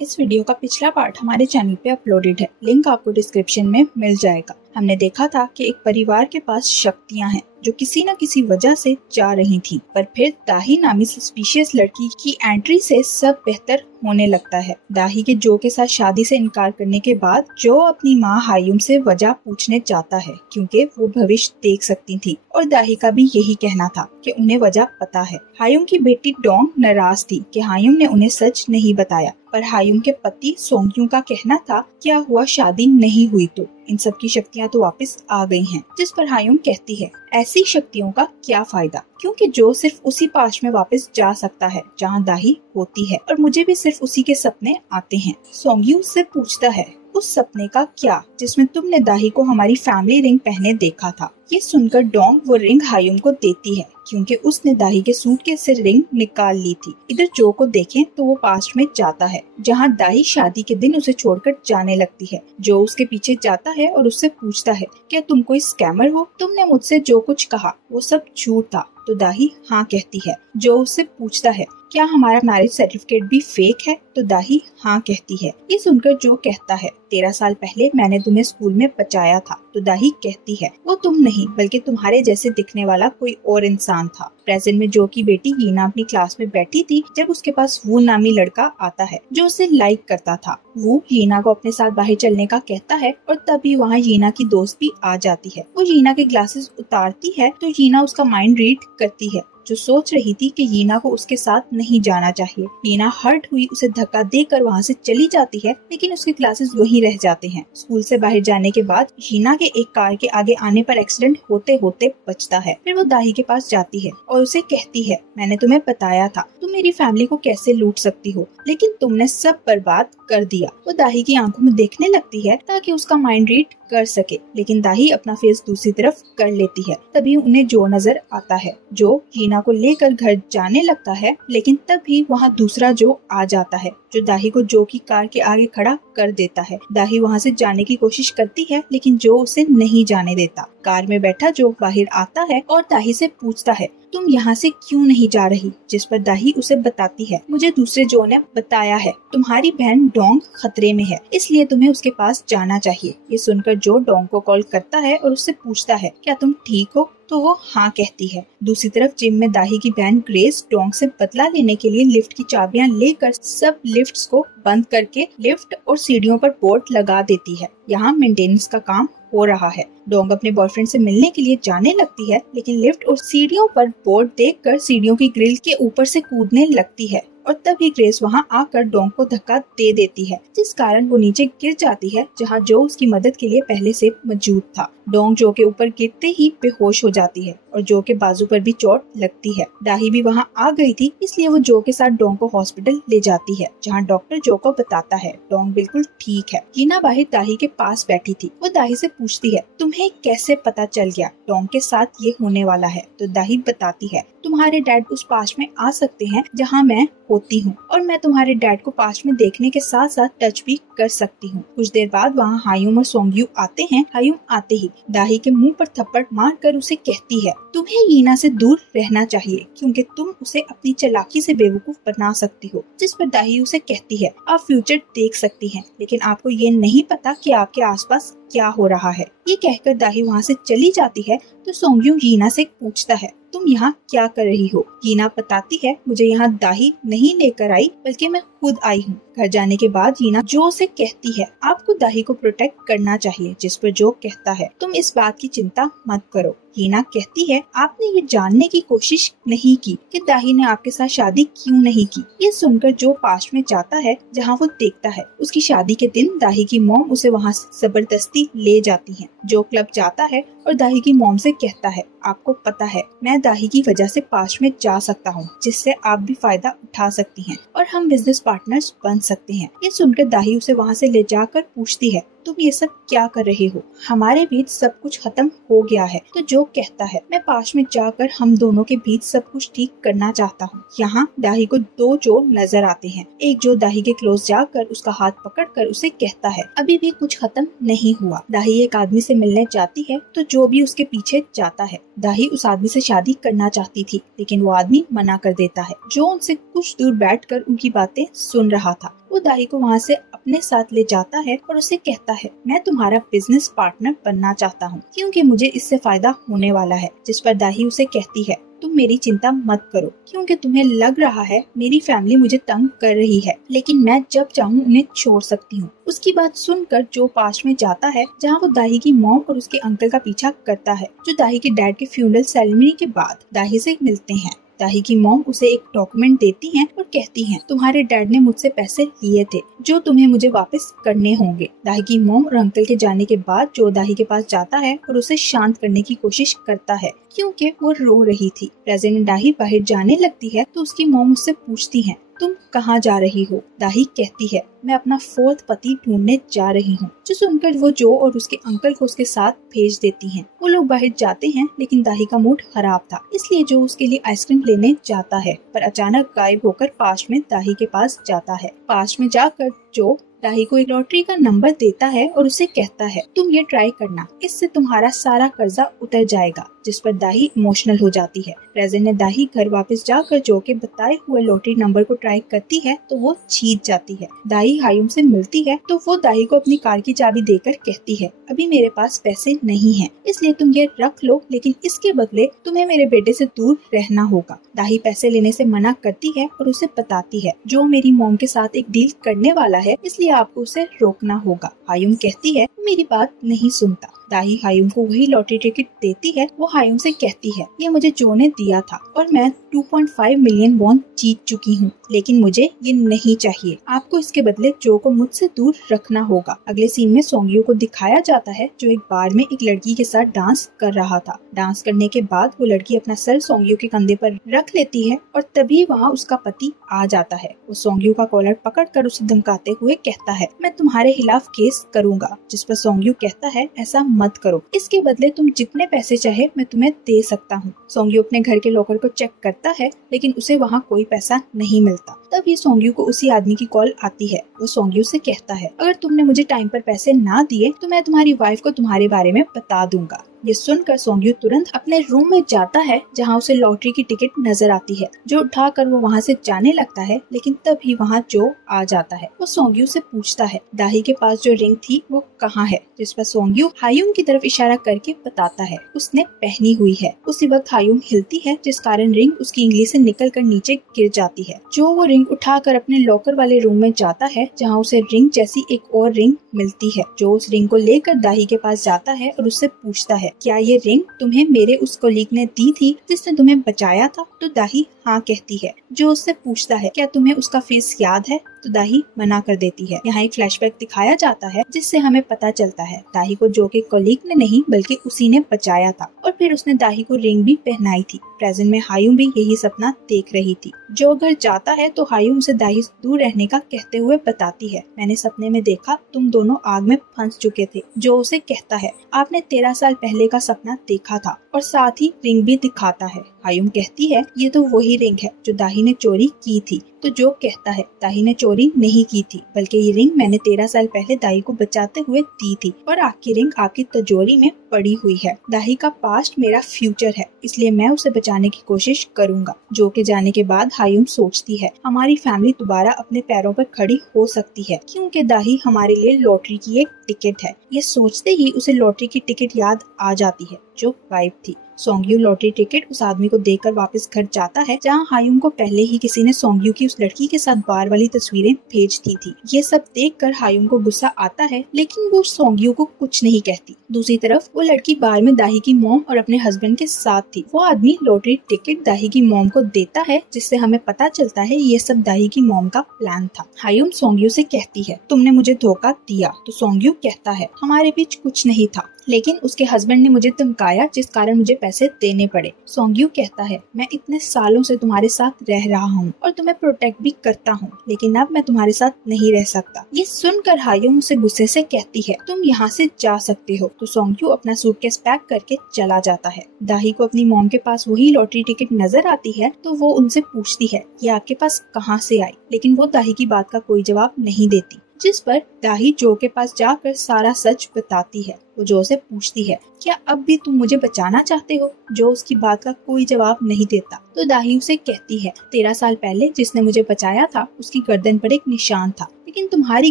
इस वीडियो का पिछला पार्ट हमारे चैनल पे अपलोडेड है, लिंक आपको डिस्क्रिप्शन में मिल जाएगा। हमने देखा था कि एक परिवार के पास शक्तियां हैं जो किसी न किसी वजह से जा रही थी, पर फिर दाही नामी सस्पिशियस लड़की की एंट्री से सब बेहतर होने लगता है। दाही के जो के साथ शादी से इनकार करने के बाद जो अपनी माँ हायुम से वजह पूछने जाता है क्योंकि वो भविष्य देख सकती थी और दाही का भी यही कहना था कि उन्हें वजह पता है। हायुम की बेटी डोंग नाराज थी कि हायुम ने उन्हें सच नहीं बताया, पर हायुम के पति सोंग्यू का कहना था क्या हुआ शादी नहीं हुई तो इन सब की शक्तियाँ तो वापस आ गई हैं। जिस पर हायुम कहती है ऐसी शक्तियों का क्या फायदा, क्योंकि जो सिर्फ उसी पास्ट में वापस जा सकता है जहाँ दाही होती है और मुझे भी सिर्फ उसी के सपने आते हैं। सोंग्यू उससे पूछता है उस सपने का क्या जिसमें तुमने दाही को हमारी फैमिली रिंग पहने देखा था। ये सुनकर डोंग वो रिंग हायुम को देती है क्योंकि उसने दाही के सूटकेस से रिंग निकाल ली थी। इधर जो को देखें तो वो पास्ट में जाता है जहाँ दाही शादी के दिन उसे छोड़कर जाने लगती है। जो उसके पीछे जाता है और उससे पूछता है क्या तुम कोई स्कैमर हो, तुमने मुझसे जो कुछ कहा वो सब झूठ था। तो दाही हाँ कहती है। जो उससे पूछता है क्या हमारा मैरिज सर्टिफिकेट भी फेक है, तो दाही हाँ कहती है। ये सुनकर जो कहता है 13 साल पहले मैंने तुम्हें स्कूल में बचाया था। तो दाही कहती है वो तुम नहीं बल्कि तुम्हारे जैसे दिखने वाला कोई और इंसान था। प्रेजेंट में जो की बेटी हीना अपनी क्लास में बैठी थी जब उसके पास वू नामी लड़का आता है जो उसे लाइक करता था। वो हीना को अपने साथ बाहर चलने का कहता है और तभी वहाँ हीना की दोस्त भी आ जाती है। वो हीना के ग्लासेस उतारती है तो हीना उसका माइंड रीड करती है जो सोच रही थी कि हीना को उसके साथ नहीं जाना चाहिए। हीना हर्ट हुई उसे धक्का देकर वहाँ से चली जाती है, लेकिन उसके क्लासेस वहीं रह जाते हैं। स्कूल से बाहर जाने के बाद हीना के एक कार के आगे आने पर एक्सीडेंट होते होते बचता है। फिर वो दाही के पास जाती है और उसे कहती है मैंने तुम्हें बताया था तुम मेरी फैमिली को कैसे लूट सकती हो, लेकिन तुमने सब बर्बाद कर दिया। वो दाही की आंखों में देखने लगती है ताकि उसका माइंड रीड कर सके, लेकिन दाही अपना फेस दूसरी तरफ कर लेती है। तभी उन्हें जो नजर आता है जो हीना को लेकर घर जाने लगता है, लेकिन तभी वहाँ दूसरा जो आ जाता है जो दाही को जो की कार के आगे खड़ा कर देता है। दाही वहाँ से जाने की कोशिश करती है लेकिन जो उसे नहीं जाने देता। कार में बैठा जो बाहर आता है और दाही से पूछता है तुम यहाँ से क्यों नहीं जा रही, जिस पर दाही उसे बताती है मुझे दूसरे जो ने बताया है तुम्हारी बहन डोंग खतरे में है इसलिए तुम्हें उसके पास जाना चाहिए। ये सुनकर जो डोंग को कॉल करता है और उससे पूछता है क्या तुम ठीक हो, तो वो हाँ कहती है। दूसरी तरफ जिम में दाही की बहन ग्रेस डोंग से बदला लेने के लिए लिफ्ट की चाबियां लेकर सब लिफ्ट्स को बंद करके लिफ्ट और सीढ़ियों पर बोर्ड लगा देती है। यहाँ मेंटेनेंस का काम हो रहा है। डोंग अपने बॉयफ्रेंड से मिलने के लिए जाने लगती है, लेकिन लिफ्ट और सीढ़ियों पर बोर्ड देखकर सीढ़ियों की ग्रिल के ऊपर से कूदने लगती है और तभी ग्रेस वहां आकर डोंग को धक्का दे देती है, जिस कारण वो नीचे गिर जाती है जहां जो उसकी मदद के लिए पहले से मौजूद था। डोंग जो के ऊपर गिरते ही बेहोश हो जाती है और जो के बाजू पर भी चोट लगती है। दाही भी वहां आ गई थी इसलिए वो जो के साथ डोंग को हॉस्पिटल ले जाती है जहां डॉक्टर जो को बताता है डोंग बिल्कुल ठीक है। हीना बाहिर दाही के पास बैठी थी। वो दाही से पूछती है तुम्हें कैसे पता चल गया डोंग के साथ ये होने वाला है, तो दाही बताती है तुम्हारे डैड उस पास्ट में आ सकते हैं जहाँ मैं होती हूँ और मैं तुम्हारे डैड को पास्ट में देखने के साथ साथ टच भी कर सकती हूँ। कुछ देर बाद वहाँ हायुम और सोंग्यू आते हैं। हायुम आते ही दाही के मुंह पर थप्पड़ मारकर उसे कहती है तुम्हें हीना से दूर रहना चाहिए क्योंकि तुम उसे अपनी चालाकी से बेवकूफ बना सकती हो। जिस पर दाही उसे कहती है आप फ्यूचर देख सकती हैं, लेकिन आपको ये नहीं पता कि आपके आसपास क्या हो रहा है। ये कहकर दाही वहाँ से चली जाती है तो सोंग्यू हीना से पूछता है तुम यहाँ क्या कर रही हो। हीना बताती है मुझे यहाँ दाही नहीं लेकर आई बल्कि मैं खुद आई हूँ। घर जाने के बाद हीना जो से कहती है आपको दाही को प्रोटेक्ट करना चाहिए, जिस पर जो कहता है तुम इस बात की चिंता मत करो। हीना कहती है आपने ये जानने की कोशिश नहीं की कि दाही ने आपके साथ शादी क्यों नहीं की। ये सुनकर जो पास्ट में जाता है जहाँ वो देखता है उसकी शादी के दिन दाही की मॉम उसे वहाँ से जबरदस्ती ले जाती है। जो क्लब जाता है और दाही की मॉम से कहता है आपको पता है मैं दाही की वजह से पास्ट में जा सकता हूँ जिससे आप भी फायदा उठा सकती हैं और हम बिजनेस पार्टनर्स बन सकते हैं। ये सुनकर दाही उसे वहाँ से ले जाकर पूछती है तुम ये सब क्या कर रहे हो, हमारे बीच सब कुछ खत्म हो गया है। तो जो कहता है मैं पास्ट में जाकर हम दोनों के बीच सब कुछ ठीक करना चाहता हूँ। यहाँ दाही को दो जो नजर आते हैं। एक जो दाही के क्लोज जाकर उसका हाथ पकड़कर उसे कहता है अभी भी कुछ खत्म नहीं हुआ। दाही एक आदमी से मिलने जाती है तो जो भी उसके पीछे जाता है। दाही उस आदमी से शादी करना चाहती थी लेकिन वो आदमी मना कर देता है। जो उनसे कुछ दूर बैठकर उनकी बातें सुन रहा था। वो दाही को वहाँ से अपने साथ ले जाता है और उसे कहता है, मैं तुम्हारा बिजनेस पार्टनर बनना चाहता हूँ क्योंकि मुझे इससे फायदा होने वाला है। जिस पर दाही उसे कहती है, तुम मेरी चिंता मत करो क्योंकि तुम्हें लग रहा है मेरी फैमिली मुझे तंग कर रही है, लेकिन मैं जब चाहूँ उन्हें छोड़ सकती हूँ। उसकी बात सुनकर जो पास्ट में जाता है जहाँ वो दाही की मॉम और उसके अंकल का पीछा करता है, जो दाही के डैड के फ्यूनरल सेरेमनी के बाद दाही से मिलते हैं। दाही की मॉम उसे एक डॉक्यूमेंट देती हैं और कहती हैं, तुम्हारे डैड ने मुझसे पैसे लिए थे जो तुम्हें मुझे वापस करने होंगे। दाही की मॉम और अंकल के जाने के बाद जो दाही के पास जाता है और उसे शांत करने की कोशिश करता है क्योंकि वो रो रही थी। प्रेजेंट में दाही बाहर जाने लगती है तो उसकी मॉम उससे पूछती है, तुम कहाँ जा रही हो? दाही कहती है, मैं अपना फोर्थ पति ढूंढने जा रही हूँ। जो सुनकर वो जो और उसके अंकल को उसके साथ भेज देती हैं। वो लोग बाहर जाते हैं लेकिन दाही का मूड खराब था, इसलिए जो उसके लिए आइसक्रीम लेने जाता है पर अचानक गायब होकर पास्ट में दाही के पास जाता है। पास्ट में जाकर जो दाही को एक लॉटरी का नंबर देता है और उसे कहता है, तुम ये ट्राई करना, इससे तुम्हारा सारा कर्जा उतर जाएगा। जिस पर दाही इमोशनल हो जाती है। प्रेजेंट में दाही घर वापस जाकर जो के बताए हुए लॉटरी नंबर को ट्राई करती है तो वो जीत जाती है। दाही हायुम से मिलती है तो वो दाही को अपनी कार की चाबी देकर कहती है, अभी मेरे पास पैसे नहीं है इसलिए तुम ये रख लो, लेकिन इसके बदले तुम्हें मेरे बेटे से दूर रहना होगा। दाही पैसे लेने से मना करती है और उसे बताती है, जो मेरी मॉम के साथ एक डील करने वाला है इसलिए आपको उसे रोकना होगा। हायुम कहती है, मेरी बात नहीं सुनता। दाही हायुम को वही लॉटरी टिकट देती है। वो हायुम से कहती है, ये मुझे जो ने दिया था और मैं 2.5 मिलियन वॉन जीत चुकी हूँ, लेकिन मुझे ये नहीं चाहिए। आपको इसके बदले जो को मुझसे दूर रखना होगा। अगले सीन में सोंगयू को दिखाया जाता है जो एक बार में एक लड़की के साथ डांस कर रहा था। डांस करने के बाद वो लड़की अपना सर सोंगयू के कंधे पर रख लेती है और तभी वहाँ उसका पति आ जाता है। वो सोंगयू का कॉलर पकड़कर उसे धमकाते हुए कहता है, मैं तुम्हारे खिलाफ केस करूंगा। जिस पर सोंगयू कहता है, ऐसा मत करो, इसके बदले तुम जितने पैसे चाहे मैं तुम्हें दे सकता हूँ। सोंगयू अपने घर के लॉकर को चेक करता है लेकिन उसे वहाँ कोई पैसा नहीं मिलता। तभी सोंगयू को उसी आदमी की कॉल आती है। वो सोंगयू से कहता है, अगर तुमने मुझे टाइम पर पैसे ना दिए तो मैं तुम्हारी वाइफ को तुम्हारे बारे में बता दूंगा। ये सुनकर सोंगयू तुरंत अपने रूम में जाता है जहाँ उसे लॉटरी की टिकट नजर आती है, जो उठाकर वो वहाँ से जाने लगता है, लेकिन तभी वहाँ जो आ जाता है। वो सोंगयू से पूछता है, दाही के पास जो रिंग थी वो कहाँ है? जिस पर सोंगयू हायुम की तरफ इशारा करके बताता है, उसने पहनी हुई है। उसी वक्त हायुम हिलती है जिस कारण रिंग उसकी इंगली से निकल कर नीचे गिर जाती है। जो वो रिंग उठाकर अपने लॉकर वाले रूम में जाता है जहाँ उसे रिंग जैसी एक और रिंग मिलती है। जो उस रिंग को लेकर दाही के पास जाता है और उससे पूछता है, क्या ये रिंग तुम्हें मेरे उस कोलीग ने दी थी जिसने तुम्हें बचाया था? तो दाही हाँ कहती है। जो उससे पूछता है, क्या तुम्हें उसका फेस याद है? तो दाही मना कर देती है। यहाँ एक फ्लैशबैक दिखाया जाता है जिससे हमें पता चलता है दाही को जो के कोलीग ने नहीं बल्कि उसी ने बचाया था और फिर उसने दाही को रिंग भी पहनाई थी। प्रेजेंट में हायुम भी यही सपना देख रही थी। जो घर जाता है तो हायुम उसे दाही से दूर रहने का कहते हुए बताती है, मैंने सपने में देखा तुम दोनों आग में फंस चुके थे। जो उसे कहता है, आपने 13 साल पहले का सपना देखा था और साथ ही रिंग भी दिखाता है। हायुम कहती है, ये तो वही रिंग है जो दाही ने चोरी की थी। तो जो कहता है, दाही ने चोरी नहीं की थी बल्कि ये रिंग मैंने 13 साल पहले दाही को बचाते हुए दी थी और आपकी रिंग आपकी तिजोरी में पड़ी हुई है। दाही का पास्ट मेरा फ्यूचर है, इसलिए मैं उसे बचाने की कोशिश करूंगा। जो के जाने के बाद हायुम सोचती है, हमारी फैमिली दोबारा अपने पैरों पर खड़ी हो सकती है क्योंकि दाही हमारे लिए लॉटरी की एक टिकट है। ये सोचते ही उसे लॉटरी की टिकट याद आ जाती है जो गायब थी। सोंगयू लॉटरी टिकट उस आदमी को देकर वापस घर जाता है जहाँ हायुम को पहले ही किसी ने सोंगयू की उस लड़की के साथ बार वाली तस्वीरें भेज दी थी। ये सब देखकर हायुम को गुस्सा आता है लेकिन वो सोंगयू को कुछ नहीं कहती। दूसरी तरफ वो लड़की बार में दाही की मॉम और अपने हस्बैंड के साथ थी। वो आदमी लॉटरी टिकट दाही की मॉम को देता है जिससे हमें पता चलता है ये सब दाही की मॉम का प्लान था। हायुम सोंगयू से कहती है, तुमने मुझे धोखा दिया। तो सोंगयू कहता है, हमारे बीच कुछ नहीं था लेकिन उसके हस्बैंड ने मुझे धमकाया जिस कारण मुझे पैसे देने पड़े। सोंगयू कहता है, मैं इतने सालों से तुम्हारे साथ रह रहा हूँ और तुम्हें प्रोटेक्ट भी करता हूँ, लेकिन अब मैं तुम्हारे साथ नहीं रह सकता। ये सुनकर हायुम उसे गुस्से से कहती है, तुम यहाँ से जा सकते हो। तो सोंगयू अपना सूटकेस पैक करके चला जाता है। दाही को अपनी मॉम के पास वही लॉटरी टिकट नजर आती है तो वो उनसे पूछती है, ये आपके पास कहाँ से आई? लेकिन वो दाही की बात का कोई जवाब नहीं देती। जिस पर दाही जो के पास जाकर सारा सच बताती है। वो जो से पूछती है, क्या अब भी तुम मुझे बचाना चाहते हो? जो उसकी बात का कोई जवाब नहीं देता। तो दाही उसे कहती है, 13 साल पहले जिसने मुझे बचाया था उसकी गर्दन पर एक निशान था। लेकिन तुम्हारी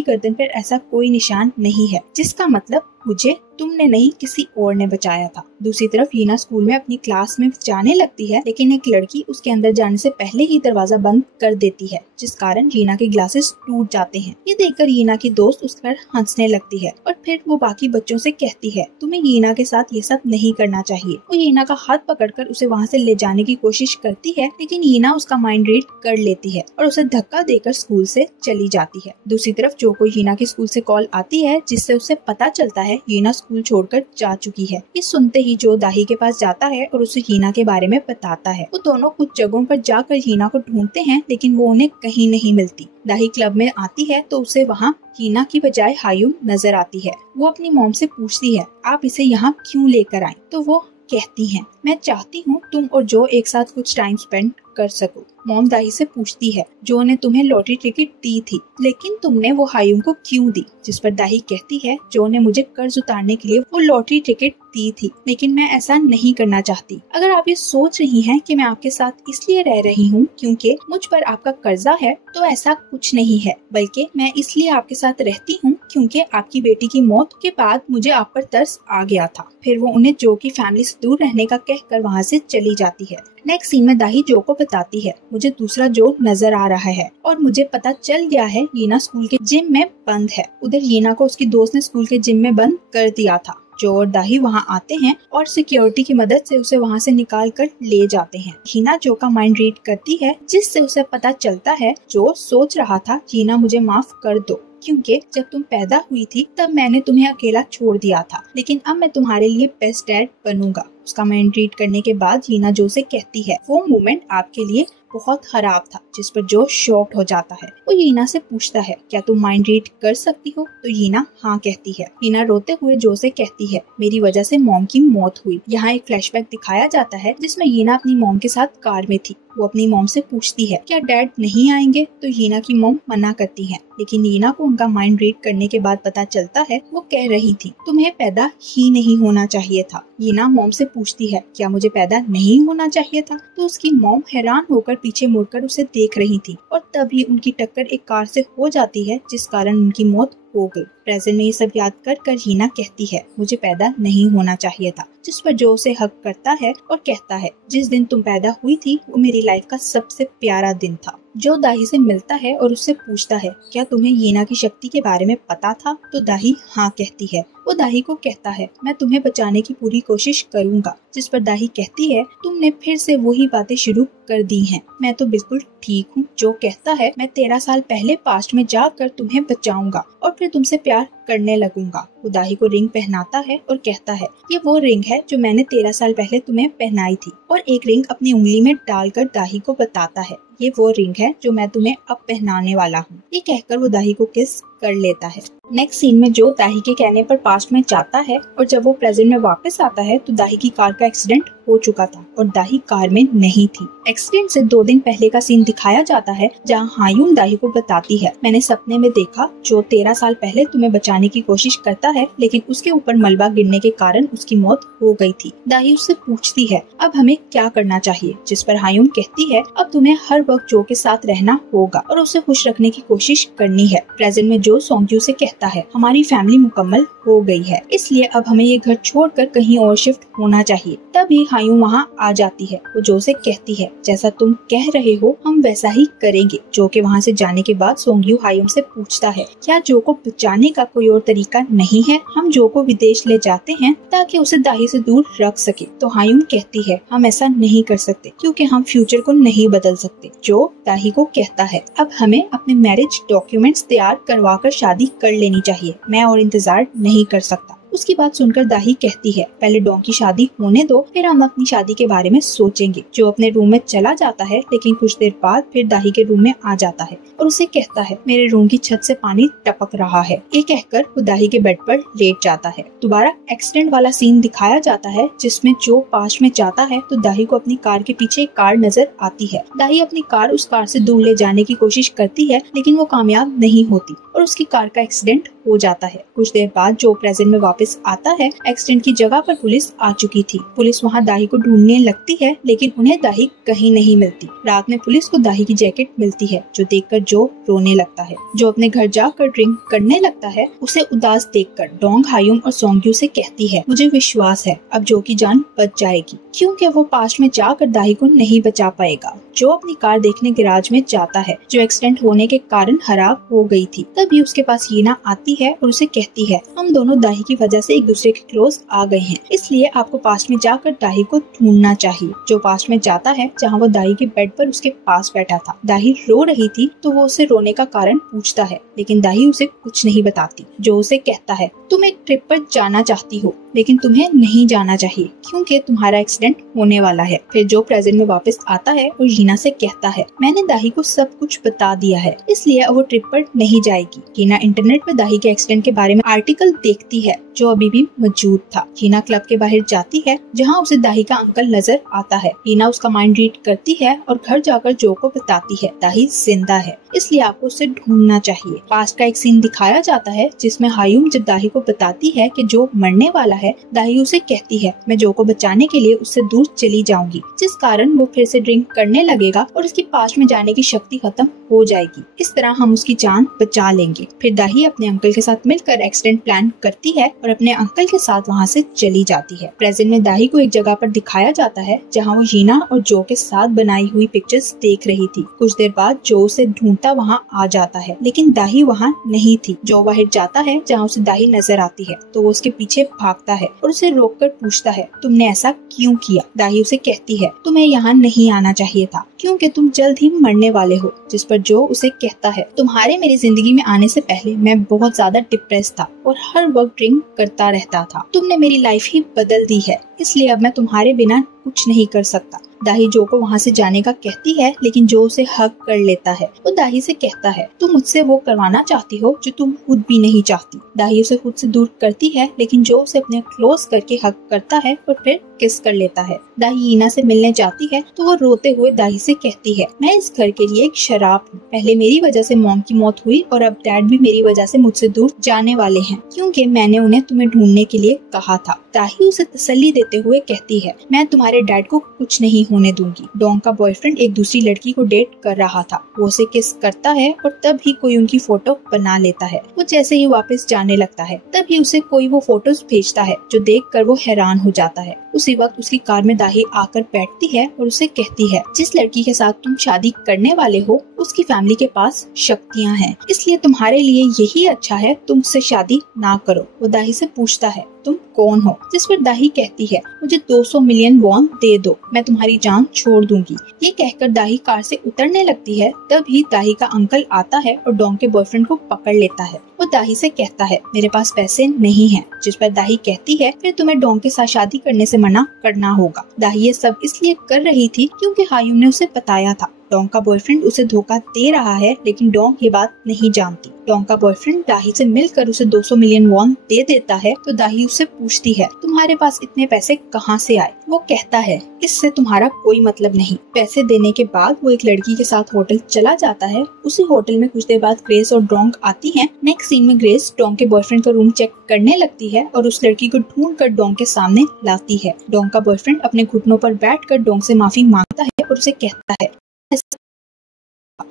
गर्दन पर ऐसा कोई निशान नहीं है, जिसका मतलब मुझे तुमने नहीं किसी और ने बचाया था। दूसरी तरफ हीना स्कूल में अपनी क्लास में जाने लगती है, लेकिन एक लड़की उसके अंदर जाने से पहले ही दरवाजा बंद कर देती है, जिस कारण हीना के ग्लासेस टूट जाते हैं। ये देखकर हीना की दोस्त उस पर हंसने लगती है और फिर वो बाकी बच्चों से कहती है तुम्हें हीना के साथ ये सब नहीं करना चाहिए। वो हीना का हाथ पकड़कर उसे वहाँ से ले जाने की कोशिश करती है, लेकिन हीना उसका माइंड रीड कर लेती है और उसे धक्का देकर स्कूल से चली जाती है। दूसरी तरफ जो को हीना के स्कूल से कॉल आती है, जिससे उसे पता चलता है हीना स्कूल छोड़कर जा चुकी है। ये सुनते ही जो दाही के पास जाता है और उसे हीना के बारे में बताता है। वो दोनों कुछ जगहों पर जाकर हीना को ढूंढते हैं, लेकिन वो उन्हें कहीं नहीं मिलती। दाही क्लब में आती है तो उसे वहाँ हीना की बजाय हायुम नजर आती है। वो अपनी मॉम से पूछती है आप इसे यहाँ क्यों लेकर आई, तो वो कहती हैं मैं चाहती हूँ तुम और जो एक साथ कुछ टाइम स्पेंड कर सको। मॉम दाही से पूछती है जो ने तुम्हें लॉटरी टिकट दी थी, लेकिन तुमने वो हायुम को क्यों दी, जिस पर दाही कहती है जो ने मुझे कर्ज उतारने के लिए वो लॉटरी टिकट दी थी, लेकिन मैं ऐसा नहीं करना चाहती। अगर आप ये सोच रही हैं कि मैं आपके साथ इसलिए रह रही हूँ क्योंकि मुझ पर आपका कर्जा है, तो ऐसा कुछ नहीं है, बल्कि मैं इसलिए आपके साथ रहती हूँ क्योंकि आपकी बेटी की मौत के बाद मुझे आप पर तरस आ गया था। फिर वो उन्हें जो की फैमिली से दूर रहने का कहकर वहाँ से चली जाती है। नेक्स्ट सीन में दाही जो को बताती है मुझे दूसरा जो नजर आ रहा है और मुझे पता चल गया है हीना स्कूल के जिम में बंद है। उधर हीना को उसकी दोस्त ने स्कूल के जिम में बंद कर दिया था। जो और दाही वहाँ आते हैं और सिक्योरिटी की मदद से उसे वहाँ से निकाल कर ले जाते हैं। हीना जो का माइंड रीड करती है, जिससे उसे पता चलता है जो सोच रहा था हीना मुझे माफ कर दो, क्योंकि जब तुम पैदा हुई थी तब मैंने तुम्हें अकेला छोड़ दिया था, लेकिन अब मैं तुम्हारे लिए बेस्ट डैड बनूंगा। उसका माइंड रीड करने के बाद हीना जो से कहती है वो मोमेंट आपके लिए बहुत खराब था, जिस पर जो शॉक्ड हो जाता है। वो हीना से पूछता है क्या तुम माइंड रीड कर सकती हो, तो हीना हाँ कहती है। हीना रोते हुए जो से कहती है मेरी वजह से मॉम की मौत हुई। यहाँ एक फ्लैशबैक दिखाया जाता है जिसमें हीना अपनी मॉम के साथ कार में थी। वो अपनी मॉम से पूछती है क्या डैड नहीं आएंगे, तो हीना की मॉम मना करती है, लेकिन हीना को उनका माइंड रीड करने के बाद पता चलता है वो कह रही थी तुम्हें पैदा ही नहीं होना चाहिए था। हीना मॉम से पूछती है क्या मुझे पैदा नहीं होना चाहिए था, तो उसकी मॉम हैरान होकर पीछे मुड़कर उसे देख रही थी और तभी उनकी टक्कर एक कार से हो जाती है, जिस कारण उनकी मौत हो गई। प्रेजेंट में ये सब याद कर हीना कहती है मुझे पैदा नहीं होना चाहिए था, जिस पर जो उसे हक करता है और कहता है जिस दिन तुम पैदा हुई थी वो मेरी लाइफ का सबसे प्यारा दिन था। जो दाही से मिलता है और उससे पूछता है क्या तुम्हें हीना की शक्ति के बारे में पता था, तो दाही हाँ कहती है। वो दाही को कहता है मैं तुम्हें बचाने की पूरी कोशिश करूंगा, जिस पर दाही कहती है तुमने फिर से वही बातें शुरू कर दी हैं, मैं तो बिल्कुल ठीक हूँ। जो कहता है मैं 13 साल पहले पास्ट में जाकर तुम्हें बचाऊंगा और फिर तुमसे प्यार करने लगूंगा। वो दाही को रिंग पहनाता है और कहता है ये वो रिंग है जो मैंने 13 साल पहले तुम्हें पहनाई थी, और एक रिंग अपनी उंगली में डालकर दाही को बताता है ये वो रिंग है जो मैं तुम्हें अब पहनाने वाला हूँ। ये कहकर वो दाही को किस कर लेता है। नेक्स्ट सीन में जो दाही के कहने पर पास्ट में जाता है और जब वो प्रेजेंट में वापस आता है तो दाही की कार का एक्सीडेंट हो चुका था और दाही कार में नहीं थी। एक्सीडेंट से 2 दिन पहले का सीन दिखाया जाता है जहाँ हायुम दाही को बताती है मैंने सपने में देखा जो 13 साल पहले तुम्हें बचाने की कोशिश करता है, लेकिन उसके ऊपर मलबा गिरने के कारण उसकी मौत हो गई थी। दाही उससे पूछती है अब हमें क्या करना चाहिए, जिस पर हायुम कहती है अब तुम्हें हर वक्त जो के साथ रहना होगा और उसे खुश रखने की कोशिश करनी है। प्रेजेंट में जो सोंग्यू से कहता है हमारी फैमिली मुकम्मल हो गई है, इसलिए अब हमें ये घर छोड़कर कहीं और शिफ्ट होना चाहिए। तभी हायुम वहाँ आ जाती है। वो जो से कहती है जैसा तुम कह रहे हो हम वैसा ही करेंगे। जो के वहाँ से जाने के बाद सोंग्यू हायुम से पूछता है क्या जो को बचाने का कोई और तरीका नहीं है, हम जो को विदेश ले जाते हैं ताकि उसे दाही से दूर रख सके। तो हायुम कहती है हम ऐसा नहीं कर सकते क्योंकि हम फ्यूचर को नहीं बदल सकते। जो दाही को कहता है अब हमें अपने मैरिज डॉक्यूमेंट्स तैयार करवा कर शादी कर लेनी चाहिए, मैं और इंतजार नहीं कर सकता। उसकी बात सुनकर दाही कहती है पहले डॉन की शादी होने दो, फिर हम अपनी शादी के बारे में सोचेंगे। जो अपने रूम में चला जाता है, लेकिन कुछ देर बाद फिर दाही के रूम में आ जाता है और उसे कहता है मेरे रूम की छत से पानी टपक रहा है। ये कहकर वो दाही के बेड पर लेट जाता है। दोबारा एक्सीडेंट वाला सीन दिखाया जाता है जिसमें जो पास में जाता है तो दाही को अपनी कार के पीछे एक कार नजर आती है। दाही अपनी कार उस कार से दूर ले जाने की कोशिश करती है, लेकिन वो कामयाब नहीं होती और उसकी कार का एक्सीडेंट हो जाता है। कुछ देर बाद जो प्रेजेंट में वापस आता है, एक्सीडेंट की जगह पर पुलिस आ चुकी थी। पुलिस वहाँ दाही को ढूंढने लगती है, लेकिन उन्हें दाही कहीं नहीं मिलती। रात में पुलिस को दाही की जैकेट मिलती है, जो देखकर जो रोने लगता है। जो अपने घर जाकर ड्रिंक करने लगता है। उसे उदास देखकर डोंग, हायुम और सोंग्यू से कहती है, मुझे विश्वास है अब जो की जान बच जाएगी, क्योंकि वो पास्ट में जाकर दाही को नहीं बचा पाएगा। जो अपनी कार देखने गैराज में जाता है, जो एक्सीडेंट होने के कारण खराब हो गई थी। तभी उसके पास हीना आती है और उसे कहती है, हम दोनों दाही की वजह से एक दूसरे के क्लोज आ गए हैं, इसलिए आपको पास्ट में जाकर दाही को ढूंढना चाहिए। जो पास्ट में जाता है, जहाँ वो दाही के बेड पर उसके पास बैठा था। दाही रो रही थी, तो वो उसे रोने का कारण पूछता है, लेकिन दाही उसे कुछ नहीं बताती। जो उसे कहता है, तुम एक ट्रिप पर जाना चाहती हो, लेकिन तुम्हें नहीं जाना चाहिए, क्योंकि तुम्हारा एक्सीडेंट होने वाला है। फिर जो प्रेजेंट में वापस आता है और हीना से कहता है, मैंने दाही को सब कुछ बता दिया है, इसलिए वो ट्रिप पर नहीं जाएगी। हीना इंटरनेट पर दाही के एक्सीडेंट के बारे में आर्टिकल देखती है, जो अभी भी मौजूद था। हीना क्लब के बाहर जाती है, जहाँ उसे दाही का अंकल नजर आता है। हीना उसका माइंड रीड करती है और घर जाकर जो को बताती है, दाही जिंदा है, इसलिए आपको उसे ढूंढना चाहिए। पास्ट का एक सीन दिखाया जाता है, जिसमें हायुम जब दाही को बताती है कि जो मरने वाला है, दाही उसे कहती है, मैं जो को बचाने के लिए उससे दूर चली जाऊंगी, जिस कारण वो फिर से ड्रिंक करने लगेगा और उसकी पास्ट में जाने की शक्ति खत्म हो जाएगी। इस तरह हम उसकी जान बचा लेंगे। फिर दाही अपने अंकल के साथ मिलकर एक्सीडेंट प्लान करती है और अपने अंकल के साथ वहाँ से चली जाती है। प्रेजेंट में दाही को एक जगह पर दिखाया जाता है, जहाँ वो हीना और जो के साथ बनाई हुई पिक्चर्स देख रही थी। कुछ देर बाद जो उसे ढूंढता वहाँ आ जाता है, लेकिन दाही वहाँ नहीं थी। जो बाहर जाता है, जहाँ उसे दाही नजर आती है, तो वो उसके पीछे भागता है और उसे रोककर पूछता है, तुमने ऐसा क्यों किया? दाही उसे कहती है, तुम्हें यहाँ नहीं आना चाहिए था, क्योंकि तुम जल्द ही मरने वाले हो। जिस पर जो उसे कहता है, तुम्हारे मेरी जिंदगी में आने से पहले मैं बहुत ज्यादा डिप्रेस था और हर वक्त ड्रिंक करता रहता था। तुमने मेरी लाइफ ही बदल दी है, इसलिए अब मैं तुम्हारे बिना कुछ नहीं कर सकता। दाही जो को वहाँ से जाने का कहती है, लेकिन जो उसे हक कर लेता है। वो दाही से कहता है, तुम मुझसे वो करवाना चाहती हो जो तुम खुद भी नहीं चाहती। दाही उसे खुद से दूर करती है, लेकिन जो उसे अपने क्लोज करके हक करता है और फिर किस कर लेता है। दाही हीना से मिलने जाती है, तो वो रोते हुए दाही से कहती है, मैं इस घर के लिए एक शराब हूँ। पहले मेरी वजह से मॉम की मौत हुई और अब डैड भी मेरी वजह से मुझसे दूर जाने वाले हैं, क्योंकि मैंने उन्हें तुम्हें ढूंढने के लिए कहा था। दाही उसे तसल्ली देते हुए कहती है, मैं तुम्हारे डैड को कुछ नहीं होने दूंगी। डोंग का बॉयफ्रेंड एक दूसरी लड़की को डेट कर रहा था। वो उसे किस करता है और तब ही कोई उनकी फोटो बना लेता है। वो जैसे ही वापस जाने लगता है, तभी उसे कोई वो फोटोज भेजता है, जो देखकर वो हैरान हो जाता है। उसी वक्त उसकी कार में दाही आकर बैठती है और उसे कहती है, जिस लड़की के साथ तुम शादी करने वाले हो, उसकी फैमिली के पास शक्तियाँ हैं, इसलिए तुम्हारे लिए यही अच्छा है तुम उससे शादी ना करो। वो दाही से पूछता है, तुम कौन हो? जिस पर दाही कहती है, मुझे 200 मिलियन वॉन दे दो, मैं तुम्हारी जान छोड़ दूंगी। ये कहकर दाही कार से उतरने लगती है। तभी दाही का अंकल आता है और डोंग के बॉयफ्रेंड को पकड़ लेता है। वो दाही से कहता है, मेरे पास पैसे नहीं हैं। जिस पर दाही कहती है, फिर तुम्हें डोंग के साथ शादी करने से मना करना होगा। दाही ये सब इसलिए कर रही थी क्योंकि हायुम ने उसे बताया था। डोंग का बॉयफ्रेंड उसे धोखा दे रहा है, लेकिन डोंग ये बात नहीं जानती। डोंग का बॉयफ्रेंड दाही से मिलकर उसे 200 मिलियन वॉन दे देता है, तो दाही उससे पूछती है, तुम्हारे पास इतने पैसे कहाँ से आए? वो कहता है, इससे तुम्हारा कोई मतलब नहीं। पैसे देने के बाद वो एक लड़की के साथ होटल चला जाता है। उसी होटल में कुछ देर बाद ग्रेस और डोंग आती हैं। नेक्स्ट सीन में ग्रेस डोंग के बॉयफ्रेंड का रूम चेक करने लगती है और उस लड़की को ढूंढ कर डोंग के सामने लाती है। डोंग का बॉयफ्रेंड अपने घुटनों पर बैठकर डोंग से माफी मांगता है और उसे कहता है,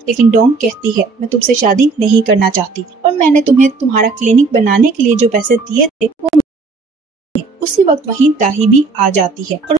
लेकिन डोंग कहती है, मैं तुमसे शादी नहीं करना चाहती और मैंने तुम्हें तुम्हारा क्लिनिक बनाने के लिए जो पैसे दिए थे वो। उसी वक्त वहीं दाही भी आ जाती है और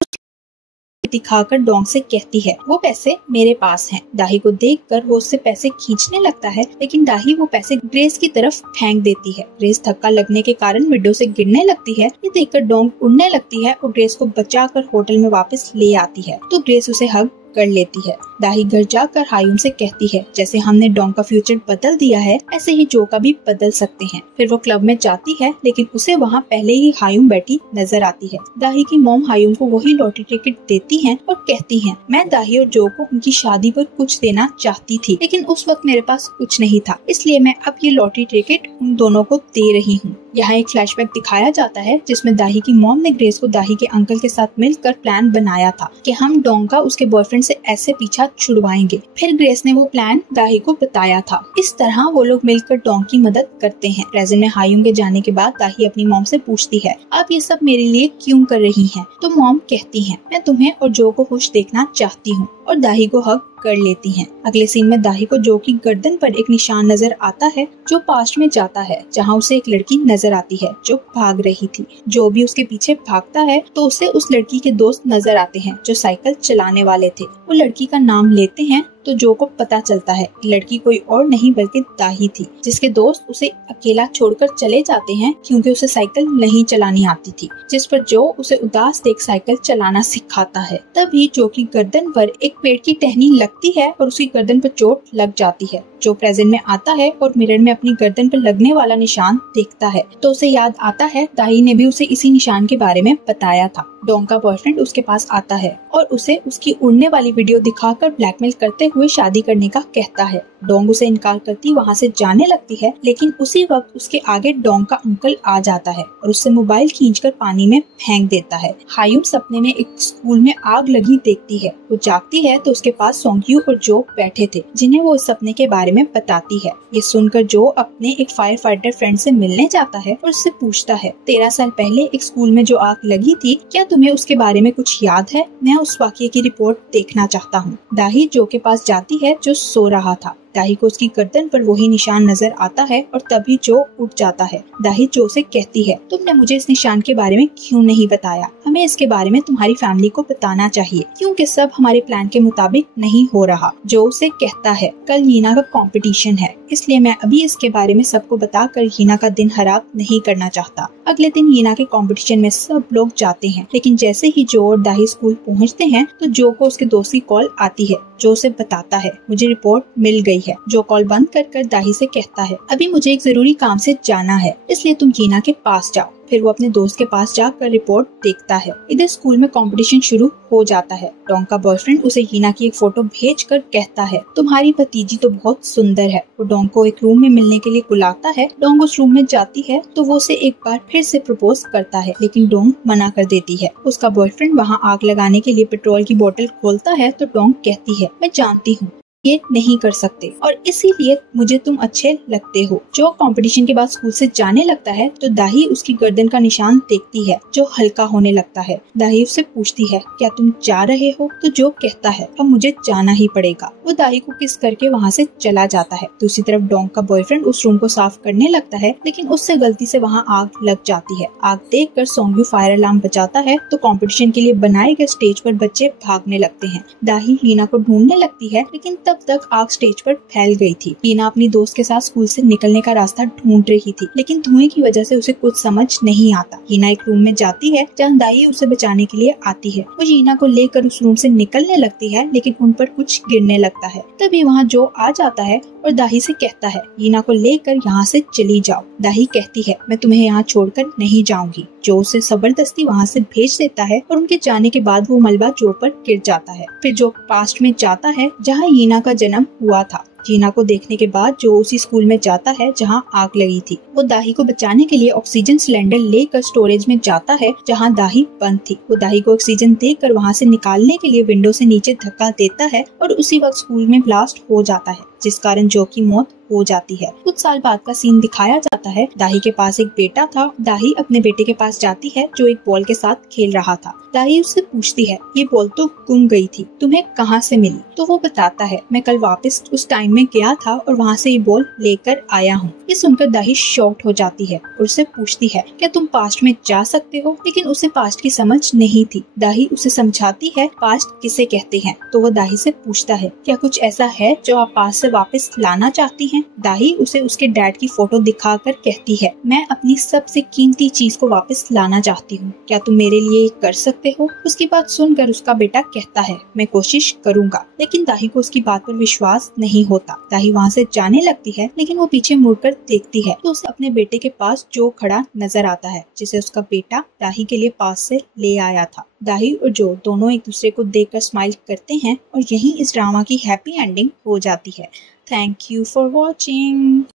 दिखाकर डोंग से कहती है, वो पैसे मेरे पास हैं। दाही को देखकर वो उससे पैसे खींचने लगता है, लेकिन दाही वो पैसे ग्रेस की तरफ फेंक देती है। ग्रेस धक्का लगने के कारण विंडो से गिरने लगती है। ये देखकर डोंग उड़ने लगती है और ग्रेस को बचाकर होटल में वापस ले आती है, तो ग्रेस उसे हग कर लेती है। दाही घर जाकर हायुम से कहती है, जैसे हमने डोंग का फ्यूचर बदल दिया है, ऐसे ही जो का भी बदल सकते हैं। फिर वो क्लब में जाती है, लेकिन उसे वहाँ पहले ही हायुम बैठी नजर आती है। दाही की मॉम हायुम को वही लॉटरी टिकट देती है और कहती है, मैं दाही और जो को उनकी शादी पर कुछ देना चाहती थी, लेकिन उस वक्त मेरे पास कुछ नहीं था, इसलिए मैं अब ये लॉटरी टिकट उन दोनों को दे रही हूँ। यहाँ एक फ्लैशबैक दिखाया जाता है, जिसमें दाही की मॉम ने ग्रेस को दाही के अंकल के साथ मिलकर प्लान बनाया था कि हम डोंग का उसके बॉयफ्रेंड से ऐसे पीछा साथ छुड़वाएंगे। फिर ग्रेस ने वो प्लान दाही को बताया था। इस तरह वो लोग मिलकर डोंग की मदद करते हैं। प्रेजेंट में हायुंग के जाने के बाद दाही अपनी मॉम से पूछती है, आप ये सब मेरे लिए क्यों कर रही हैं? तो मॉम कहती है, मैं तुम्हें और जो को खुश देखना चाहती हूँ, और दाही को हक कर लेती हैं। अगले सीन में दाही को जो की गर्दन पर एक निशान नजर आता है जो पास्ट में जाता है, जहाँ उसे एक लड़की नजर आती है जो भाग रही थी। जो भी उसके पीछे भागता है तो उसे उस लड़की के दोस्त नजर आते हैं जो साइकिल चलाने वाले थे। वो लड़की का नाम लेते हैं तो जो को पता चलता है लड़की कोई और नहीं बल्कि दाही थी, जिसके दोस्त उसे अकेला छोड़कर चले जाते हैं क्योंकि उसे साइकिल नहीं चलानी आती थी। जिस पर जो उसे उदास देख साइकिल चलाना सिखाता है। तभी जो की गर्दन पर एक पेड़ की टहनी लगती है और उसकी गर्दन पर चोट लग जाती है। जो प्रेजेंट में आता है और मिरर में अपनी गर्दन पर लगने वाला निशान देखता है तो उसे याद आता है दाही ने भी उसे इसी निशान के बारे में बताया था। डोंग का बॉयफ्रेंड उसके पास आता है और उसे उसकी उड़ने वाली वीडियो दिखाकर ब्लैकमेल करते हुए शादी करने का कहता है। डोंग उसे इनकार करती वहाँ से जाने लगती है, लेकिन उसी वक्त उसके आगे डोंग का अंकल आ जाता है और उससे मोबाइल खींचकर पानी में फेंक देता है। हायुंग सपने में एक स्कूल में आग लगी देखती है। वो जागती है तो उसके पास सोंग्यू और जो बैठे थे, जिन्हें वो इस सपने के बारे में बताती है। ये सुनकर जो अपने एक फायर फाइटर फ्रेंड से मिलने जाता है और उससे पूछता है, 13 साल पहले एक स्कूल में जो आग लगी थी, क्या तुम्हें उसके बारे में कुछ याद है? मैं उस वाकये की रिपोर्ट देखना चाहता हूँ। दाही जो के पास जाती है जो सो रहा था। दाही को उसकी गर्दन पर वही निशान नजर आता है और तभी जो उठ जाता है। दाही जो से कहती है, तुमने मुझे इस निशान के बारे में क्यों नहीं बताया? हमें इसके बारे में तुम्हारी फैमिली को बताना चाहिए क्योंकि सब हमारे प्लान के मुताबिक नहीं हो रहा। जो उसे कहता है, कल हीना का कंपटीशन है, इसलिए मैं अभी इसके बारे में सबको बताकर हीना का दिन खराब नहीं करना चाहता। अगले दिन हीना के कंपटीशन में सब लोग जाते हैं, लेकिन जैसे ही जो और दाही स्कूल पहुंचते हैं तो जो को उसके दोस्त की कॉल आती है। जो उसे बताता है, मुझे रिपोर्ट मिल गई है। जो कॉल बंद कर दाही से कहता है, अभी मुझे एक जरूरी काम से जाना है, इसलिए तुम हीना के पास जाओ। फिर वो अपने दोस्त के पास जाकर रिपोर्ट देखता है। इधर स्कूल में कंपटीशन शुरू हो जाता है। डोंग का बॉयफ्रेंड उसे हीना की एक फोटो भेजकर कहता है, तुम्हारी भतीजी तो बहुत सुंदर है। वो डोंग को एक रूम में मिलने के लिए बुलाता है। डोंग उस रूम में जाती है तो वो उसे एक बार फिर से प्रपोज करता है, लेकिन डोंग मना कर देती है। उसका बॉयफ्रेंड वहाँ आग लगाने के लिए पेट्रोल की बोतल खोलता है तो डोंग कहती है, मैं जानती हूँ ये नहीं कर सकते और इसीलिए मुझे तुम अच्छे लगते हो। जो कंपटीशन के बाद स्कूल से जाने लगता है तो दाही उसकी गर्दन का निशान देखती है जो हल्का होने लगता है। दाही उससे पूछती है, क्या तुम जा रहे हो? तो जो कहता है, अब मुझे जाना ही पड़ेगा। वो दाही को किस करके वहाँ से चला जाता है। दूसरी तरफ डोंग का बॉयफ्रेंड उस रूम को साफ करने लगता है, लेकिन उससे गलती से वहाँ आग लग जाती है। आग देख कर सोंग्यू फायर अलार्म बजाता है तो कंपटीशन के लिए बनाए गए स्टेज पर बच्चे भागने लगते हैं। दाही हीना को ढूंढने लगती है, लेकिन तब तक आग स्टेज पर फैल गई थी। हीना अपनी दोस्त के साथ स्कूल से निकलने का रास्ता ढूंढ रही थी, लेकिन धुएं की वजह से उसे कुछ समझ नहीं आता। हीना एक रूम में जाती है जहाँ दाही उसे बचाने के लिए आती है। वो हीना को लेकर उस रूम से निकलने लगती है, लेकिन उन पर कुछ गिरने लगता है। तभी वहाँ जो आ जाता है और दाही से कहता है, हीना को लेकर यहाँ से चली जाओ। दाही कहती है, मैं तुम्हें यहाँ छोड़कर नहीं जाऊंगी। जो उसे जबरदस्ती वहाँ से भेज देता है और उनके जाने के बाद वो मलबा जो पर गिर जाता है। फिर जो पास्ट में जाता है जहाँ हीना का जन्म हुआ था। हीना को देखने के बाद जो उसी स्कूल में जाता है जहाँ आग लगी थी। वो दाही को बचाने के लिए ऑक्सीजन सिलेंडर लेकर स्टोरेज में जाता है जहाँ दाही बंद थी। वो दाही को ऑक्सीजन देकर वहाँ से निकालने के लिए विंडो से नीचे धक्का देता है और उसी वक्त स्कूल में ब्लास्ट हो जाता है, जिस कारण जो की मौत हो जाती है। कुछ साल बाद का सीन दिखाया जाता है। दाही के पास एक बेटा था। दाही अपने बेटे के पास जाती है जो एक बॉल के साथ खेल रहा था। दाही उससे पूछती है, ये बॉल तो गुम गई थी, तुम्हें कहाँ से मिली? तो वो बताता है, मैं कल वापस उस टाइम में गया था और वहाँ से ये बॉल लेकर आया हूँ। ये सुनकर दाही शॉक्ड हो जाती है और उससे पूछती है, क्या तुम पास्ट में जा सकते हो? लेकिन उसे पास्ट की समझ नहीं थी। दाही उसे समझाती है पास्ट किसे कहते हैं। तो वो दाही से पूछता है, क्या कुछ ऐसा है जो आप पास्ट से वापस लाना चाहती हैं? दाही उसे उसके डैड की फोटो दिखाकर कहती है, मैं अपनी सबसे कीमती चीज को वापस लाना चाहती हूँ, क्या तुम मेरे लिए ये कर सकते हो? उसकी बात सुनकर उसका बेटा कहता है, मैं कोशिश करूंगा। लेकिन दाही को उसकी बात पर विश्वास नहीं होता। दाही वहाँ से जाने लगती है, लेकिन वो पीछे मुड़कर देखती है तो उसे अपने बेटे के पास जो खड़ा नजर आता है, जिसे उसका बेटा दाही के लिए पास से ले आया था। दाही और जो दोनों एक दूसरे को देखकर स्माइल करते हैं और यही इस ड्रामा की हैप्पी एंडिंग हो जाती है। Thank you for watching.